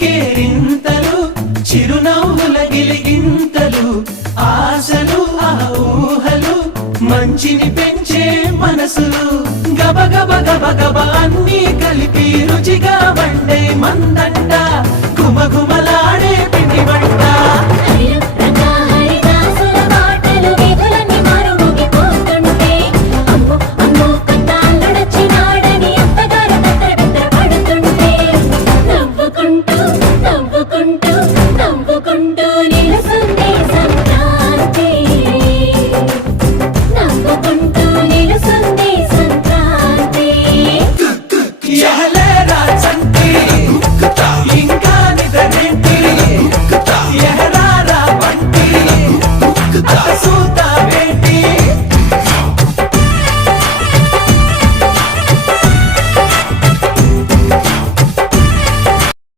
కేరింతలు చిరునవ్వుల గిలిగింతలు ఆశలు ఆ ఊహలు మంచిని పెంచే మనసులు గబ గబ గబ గబ అన్నీ కలిపి రుచిగా వండే మందంట గుమగుమలాడే పిండి వంట నవ్వుకుంటూ